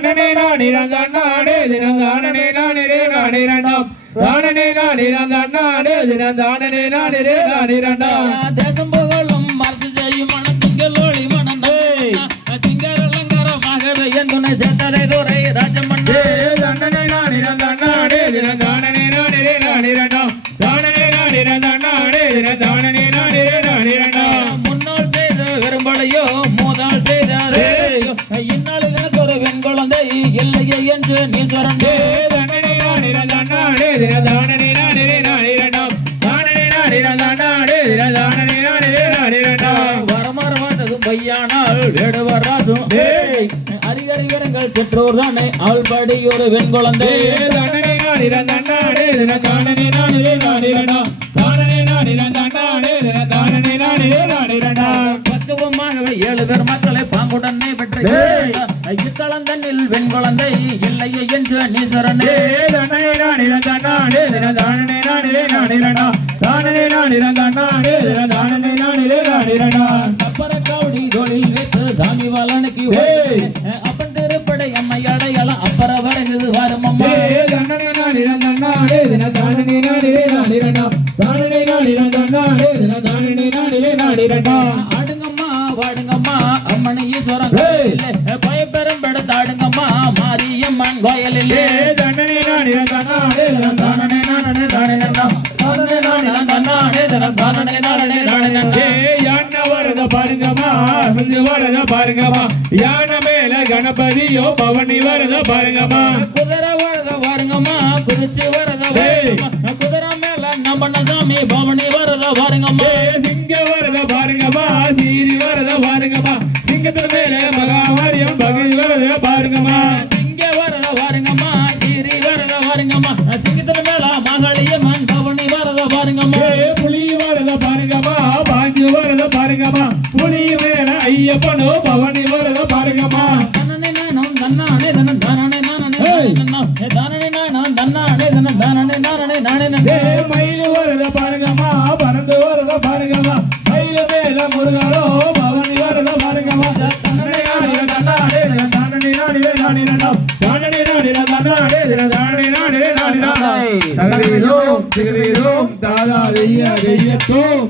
தன்னனே நானிரன் தன்னாடே தினம் தானனே நானிரே நானிரண்டாம் தானனே நானிரன் தன்னாடே தினம் தானனே நானிரே நானிரண்டாம் தேசம் புகழும் மரசு செய்யும் மனத்துங்கள் ஒளி மணந்தே சிங்கர் அலங்காரமாகவே என் துணை சேர்த்ததை துறை ராஜமன்னே தன்னனே நானிரன் தன்னாடே தினம் தானனே நானிரே நானிரண்டாம் தானனே நானிரன் தன்னாடே தினம் தானனே நானிரே நானிரண்டாம் முன்னாள் செய்த விரும்பலையோ மூதாள் செய்தாரே இந்நாள் எனக்கு ஒரு வெண் குழந்தை இல்லையே என்று நீ சுரண்டே தன்னனே நானிரன் தன்னாடே தினம் தானனே நானிரே நானிரண்டாம் தானனே நானிரன் தன்னாடே தினம் தானனே நானிரே நானிரண்டாம் வரமரவாததும் பொய்யானால் வேடு வராதும் அறிகறிகரங்கள் செற்றோர் தானே அவள் படி ஒரு வெண் குழந்தை தன்னனே நானிரன் தன்னாடே தினம் தானனே நானிரே நானிரண்டாம் தானனே நானிரன் தன்னாடே தினம் தானனே நானிரே நானிரண்டாம் பக்குவமாகவே 7 பேர் மக்களை பாங்குடனே பெற்று இத்தளந்தனில் வெண் குழந்தை இல்லையே என்று நீ சுரண்டே தன்னனே நானிரன் தன்னாடே தினம் தானனே நானிரே நானிரண்டாம் தானனே நானிரன் தன்னாடே தினம் தானனே நானிரே நானிரண்டாம் சப்பர கவுடி தோளில் வைத்து சாமி வாழனுக்கு அப்பன் திருப்படை அம்மை அடையாளம் அப்பற வருகிறது வரும் அம்மா தன்னனே நானிரன் தன்னாடே தினம் தானனே நானிரே நானிரண்டாம் தானனே நானிரன் தன்னாடே தினம் தானனே நானிரே நானிரண்டாம் ஆடுங்கம்மா வாடுங்கம்மா அம்மனை ஈஸ்வரன் பயப்பெரும் படுத்தாடுங்கம்மா மாரியம்மன் கோயிலிலே தன்னனே நானிரன் தன்னாடே தினம் தானனே நானனே நானிரண்டாம் தானனே நானிரன் தன்னாடே தினம் தானனே நானனே நானிரண்டாம் யானை வரத பாருங்கம்மா செஞ்சு வரத பாருங்கம்மா யானை மேல கணபதியோ பவனி வரத பாருங்கம்மா குதிரை வரத பாருங்கம்மா குதிச்சு வரத குதிரை மேல நம்ம சாமி பவனி வரத பாருங்கம்மா சிங்க வரத பாருங்கம்மா சீரி வரத பாருங்கம்மா சிங்கத்துல மேல மகாவாரியம் பகை வரத பாருங்கம்மா சிங்க வரத பாருங்கம்மா சீரி வரத பாருங்கம்மா சிங்கத்துல மேல மகளியம்மன் பவனி வரத பாருங்கம்மா புலி வரத பாருங்கம்மா பாஞ்சு வரத பாருங்கம்மா புலி மேல ஐயப்பனோ பவனி வரத பாருங்கம்மா தன்னனே நானும் தன்னானே தன்னன் தானனே நானனே தானனே நானும் தன்னானே தன்னன் தானனே நானனே நானே மயில் வரத பாருங்கம்மா பறந்து வரத பாருங்கம்மா மயில மேல முருகனோ பவனி வரத பாருங்கம்மா தன்னனே நானிரன் தன்னாடே தினம் தானனே நானிரே நானிரண்டாம் தானனே நானிரன் தன்னாடே தினம் தானனே நானிரே நானிரண்டாம் தகரீதோம் திகரீதோம் தாதா தெய்ய தெய்யத்தோம்